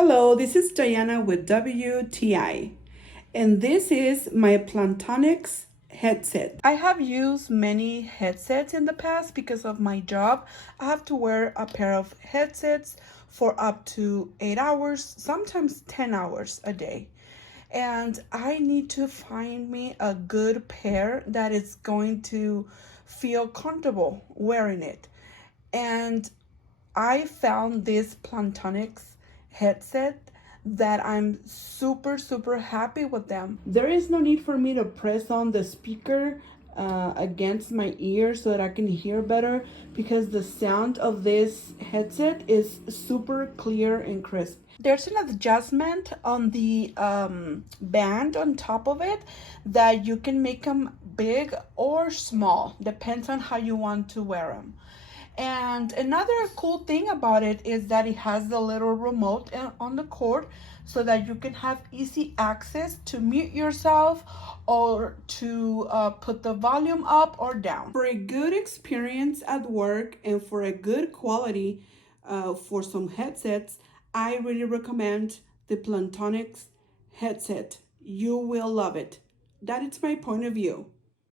Hello, this is Diana with WTI, and this is my Plantronics headset. I have used many headsets in the past because of my job. I have to wear a pair of headsets for up to 8 hours, sometimes 10 hours a day. And I need to find me a good pair that is going to feel comfortable wearing it. And I found this Plantronics headset that I'm super happy with them. There is no need for me to press on the speaker against my ear so that I can hear better, because the sound of this headset is super clear and crisp. There's an adjustment on the band on top of it that you can make them big or small, depends on how you want to wear them. And another cool thing about it is that it has the little remote on the cord so that you can have easy access to mute yourself or to put the volume up or down. For a good experience at work and for a good quality for some headsets, I really recommend the Plantronics headset. You will love it. That is my point of view.